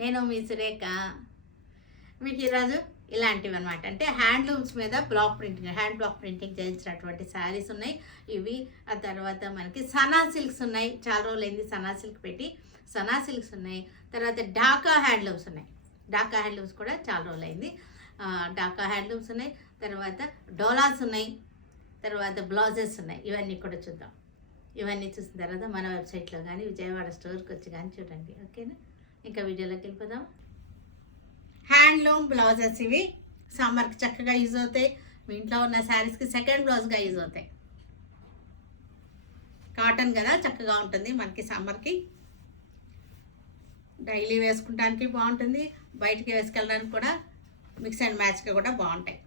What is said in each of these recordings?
నేను మీ సురేఖ. మీకు ఈరోజు ఇలాంటివి అనమాట, అంటే హ్యాండ్లూమ్స్ మీద హ్యాండ్ బ్లాక్ ప్రింటింగ్ చేయించినటువంటి శారీస్ ఉన్నాయి ఇవి. ఆ తర్వాత మనకి సనా సిల్క్స్ ఉన్నాయి, చాలా రోజులైంది సనా సిల్క్ పెట్టి. సనా సిల్క్స్ ఉన్నాయి, తర్వాత ఢాకా హ్యాండ్లూమ్స్ ఉన్నాయి. ఢాకా హ్యాండ్లూమ్స్ కూడా చాలా రోజులైంది. ఢాకా హ్యాండ్లూమ్స్ ఉన్నాయి, తర్వాత డోలాస్ ఉన్నాయి, తర్వాత బ్లౌజెస్ ఉన్నాయి. ఇవన్నీ కూడా చూద్దాం. ఇవన్నీ చూసిన తర్వాత మన వెబ్సైట్లో కానీ విజయవాడ స్టోర్కి వచ్చి కానీ చూడండి, ఓకేనా? ఇంకా వీడియోలోకి వెళ్ళిపోదాం. హ్యాండ్లూమ్ బ్లౌజెస్ ఇవి సమ్మర్కి చక్కగా యూజ్ అవుతాయి. మీ ఇంట్లో ఉన్న శారీస్కి సెకండ్ బ్లౌజ్గా యూజ్ అవుతాయి. కాటన్ కదా, చక్కగా ఉంటుంది మనకి సమ్మర్కి. డైలీ వేసుకుంటానికి బాగుంటుంది, బయటికి వేసుకెళ్ళడానికి కూడా మిక్స్ అండ్ మ్యాచ్గా కూడా బాగుంటాయి.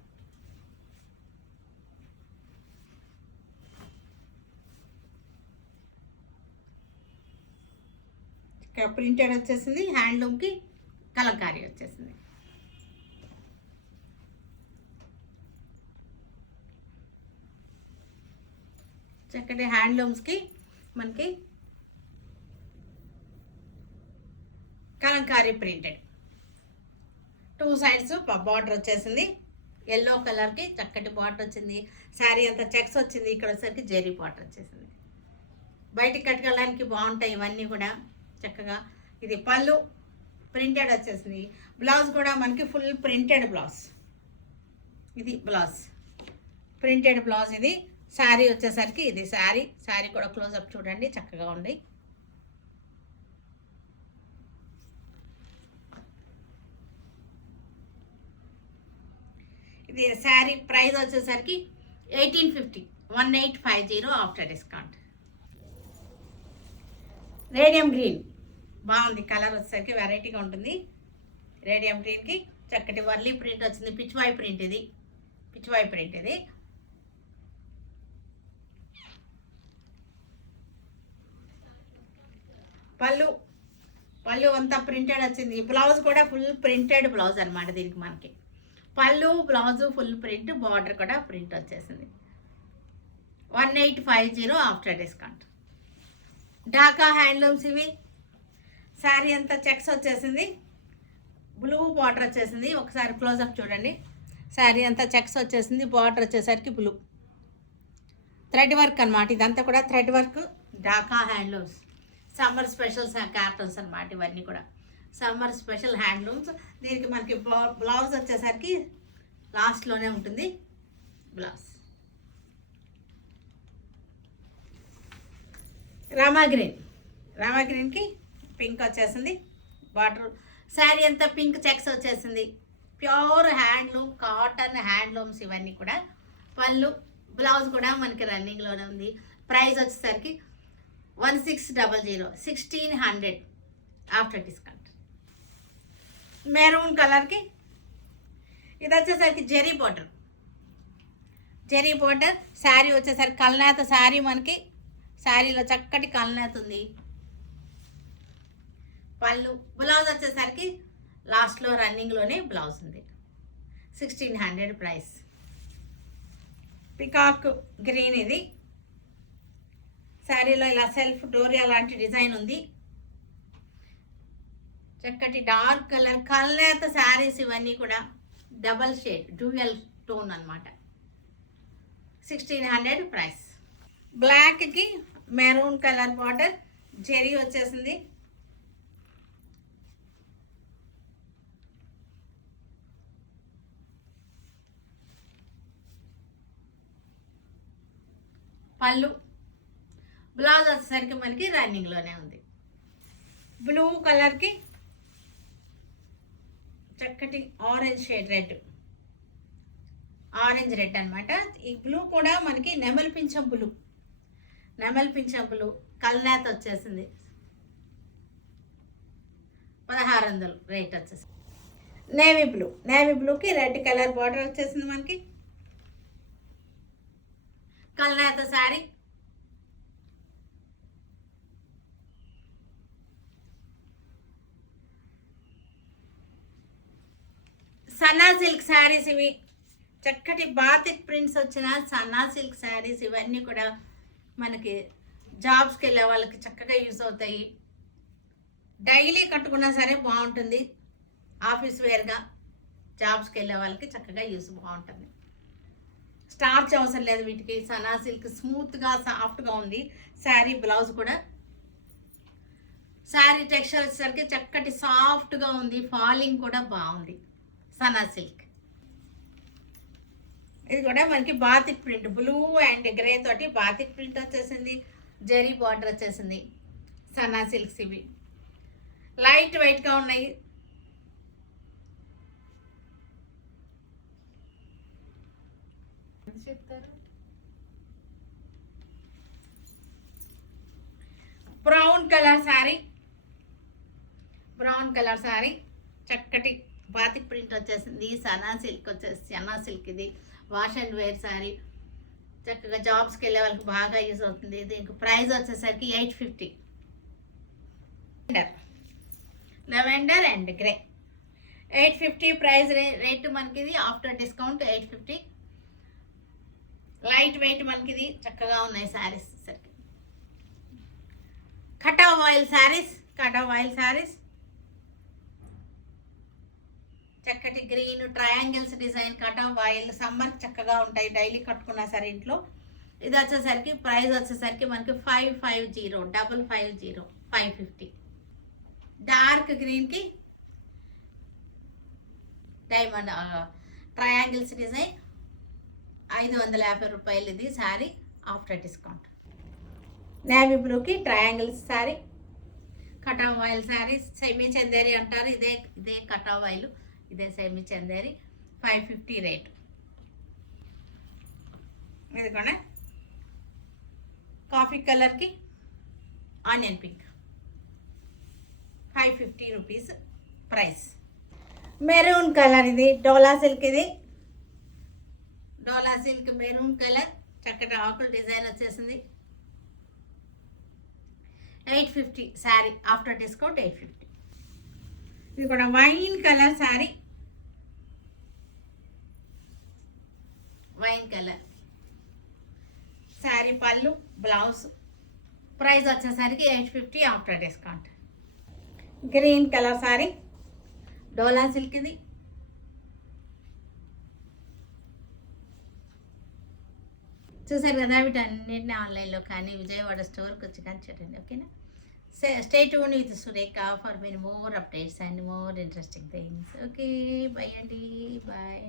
ప్రింటెడ్ వచ్చేసింది, హ్యాండ్లూమ్కి కలంకారీ వచ్చేసింది. చక్కటి హ్యాండ్లూమ్స్కి మనకి కలంకారీ ప్రింటెడ్. 2 సైడ్స్ బార్డర్ వచ్చేసింది. ఎల్లో కలర్కి చక్కటి బార్డర్ వచ్చింది. శారీ అంతా చెక్స్ వచ్చింది. ఇక్కడ వచ్చేసరికి జెరీ బార్డర్ వచ్చేసింది. బయటికి కట్టుకెళ్ళడానికి బాగుంటాయి ఇవన్నీ కూడా చక్కగా. ఇది పళ్ళు ప్రింటెడ్ వచ్చేసింది. బ్లౌజ్ కూడా మనకి ఫుల్ ప్రింటెడ్ బ్లౌజ్. ఇది బ్లౌజ్, ప్రింటెడ్ బ్లౌజ్. ఇది శారీ వచ్చేసరికి ఇది శారీ కూడా క్లోజప్ చూడండి, చక్కగా ఉంది. ఇది శారీ ప్రైస్ వచ్చేసరికి 1850, 1850 ఆఫ్టర్ డిస్కౌంట్. రేడియం గ్రీన్ బాగుంది, కలర్ వచ్చేసరికి వెరైటీగా ఉంటుంది. రేడియం గ్రీన్కి చక్కటి వర్లీ ప్రింట్ వచ్చింది. పిచ్వాయ్ ప్రింట్ ఇది, పిచ్వాయ్ ప్రింట్ ఇది. పళ్ళు అంతా ప్రింటెడ్ వచ్చింది. బ్లౌజ్ కూడా ఫుల్ ప్రింటెడ్ బ్లౌజ్ అనమాట దీనికి. మనకి పళ్ళు బ్లౌజు ఫుల్ ప్రింట్, బార్డర్ కూడా ప్రింట్ వచ్చేసింది. 1850 ఆఫ్టర్ డిస్కౌంట్. ఢాకా హ్యాండ్లూమ్స్ ఇవి. శారీ అంతా చెక్స్ వచ్చేసింది, బ్లూ బార్డర్ వచ్చేసింది. ఒకసారి క్లోజప్ చూడండి. శారీ అంతా చెక్స్ వచ్చేసింది, బార్డర్ వచ్చేసరికి బ్లూ. థ్రెడ్ వర్క్ అనమాట, ఇదంతా కూడా thread work. Dhaka handlooms summer special cartons అనమాట ఇవన్నీ కూడా. Summer special handlooms. దీనికి మనకి బ్లౌజ్ వచ్చేసరికి లాస్ట్లోనే ఉంటుంది బ్లౌజ్. రామాగ్రీన్కి పింక్ వచ్చేసింది బార్డర్. శారీ అంతా పింక్ చెక్స్ వచ్చేసింది. ప్యూర్ హ్యాండ్లూమ్, కాటన్ హ్యాండ్లూమ్స్ ఇవన్నీ కూడా. పళ్ళు బ్లౌజ్ కూడా మనకి రన్నింగ్లోనే ఉంది. ప్రైస్ వచ్చేసరికి 1600, 1600 ఆఫ్టర్ డిస్కౌంట్. మెరూన్ కలర్కి ఇది వచ్చేసరికి జెరీ బార్డర్. శారీ వచ్చేసరికి కల్నేత శారీ. మనకి శారీలో చక్కటి కల్నేత ఉంది. పళ్ళు బ్లౌజ్ వచ్చేసరికి లాస్ట్లో రన్నింగ్లోనే బ్లౌజ్ ఉంది. 1600 ప్రైస్. పికాక్ గ్రీన్ ఇది. శారీలో ఇలా సెల్ఫ్ డోరియా లాంటి డిజైన్ ఉంది. చక్కటి డార్క్ కలర్ కల్నేత శారీస్ ఇవన్నీ కూడా. డబల్ షేడ్ డ్యూయల్ టోన్ అనమాట. 1600 ప్రైస్. బ్లాక్కి మెరూన్ కలర్ బార్డర్, జెరీ వచ్చేసింది. పళ్ళు బ్లౌజ్ వచ్చేసరికి మనకి రన్నింగ్లోనే ఉంది. బ్లూ కలర్కి చక్కటి ఆరెంజ్ షేడ్ ఆరెంజ్ రెడ్ అనమాట. ఈ బ్లూ కూడా మనకి నెమలి పింఛం బ్లూ కల్నేత వచ్చేసింది. 1600 రేట్ వచ్చేసింది. నేవీ బ్లూకి రెడ్ కలర్ బార్డర్ వచ్చేసింది మనకి. కల్నేత శారీ. సన్నా సిల్క్ శారీస్ ఇవి. చక్కటి బాతిక్ ప్రింట్స్ వచ్చిన సన్నా సిల్క్ శారీస్ ఇవన్నీ కూడా మనకి జాబ్స్కి వెళ్ళే వాళ్ళకి చక్కగా యూజ్ అవుతాయి. డైలీ కట్టుకున్నా సరే బాగుంటుంది. ఆఫీస్ వేర్గా జాబ్స్కి వెళ్ళే వాళ్ళకి చక్కగా యూస్ బాగుంటుంది. స్టార్చ్ అవసరం లేదు వీటికి. సనా సిల్క్ స్మూత్గా సాఫ్ట్గా ఉంది. శారీ బ్లౌజ్ కూడా శారీ టెక్స్చర్ వచ్చేసరికి చక్కటి సాఫ్ట్గా ఉంది. ఫాలింగ్ కూడా బాగుంది. సనా సిల్క్ ఇది కూడా మనకి batik print blue and grey తోటి బాతిక్ ప్రింట్ వచ్చేసింది. జరీ బార్డర్ వచ్చేసింది. సనా సిల్క్స్ ఇవి లైట్ వెయిట్గా ఉన్నాయి. బ్రౌన్ కలర్ శారీ చక్కటి బాతిక్ ప్రింట్ వచ్చేసింది. సనా సిల్క్ ఇది వాష్ అండ్ వేర్ శారీ. చక్కగా జాబ్స్కి వెళ్ళే వాళ్ళకి బాగా యూజ్ అవుతుంది. దీనికి ప్రైస్ వచ్చేసరికి 850. Lavender and grey 850 price rate మనకి ఇది. After discount 850. లైట్ వెయిట్ మనకి ఇది చక్కగా ఉన్నాయి శారీస్. సరికి కటావ్ ఆయిల్ శారీస్ చక్కటి గ్రీన్ ట్రయాంగిల్స్ డిజైన్ కటావ్ ఆయిల్ సమ్మర్ చక్కగా ఉంటాయి. డైలీ కట్టుకున్నా సరే ఇంట్లో. ఇది వచ్చేసరికి ప్రైస్ వచ్చేసరికి మనకి 550 డార్క్ గ్రీన్కి డైమండ్ ట్రయాంగిల్స్ డిజైన్ 550 రూపాయలు ఇది శారీ ఆఫ్టర్ డిస్కౌంట్. నేవీ బ్లూకి ట్రయాంగిల్స్ శారీ కటావ్ ఆయిల్ శారీ. సెమీ చందేరి అంటారు. ఇదే కటావ్ ఆయిల్. ఇదే సెమీ చందేరి 550 రేట్. ఇది కూడా కాఫీ కలర్కి onion pink 550 rupees price. Maroon colour ఇది డోలా సిల్క్. మెరూన్ కలర్ చక్కటి ఆకుల డిజైన్ వచ్చేసింది. 850 శారీ ఆఫ్టర్ డిస్కౌంట్ 850. ఇది కూడా వైన్ కలర్ శారీ పళ్ళు బ్లౌజ్ ప్రైస్ వచ్చేసరికి 850 after discount. Green colour saree Dola silk ఇది. చూసారు కదా వీటన్నిటిని ఆన్లైన్లో కానీ విజయవాడ స్టోర్కి వచ్చి కానీ చూడండి. ఓకేనా? Stay tune with Surekha for many more updates and more interesting things. Okay, by అండి, బాయ్.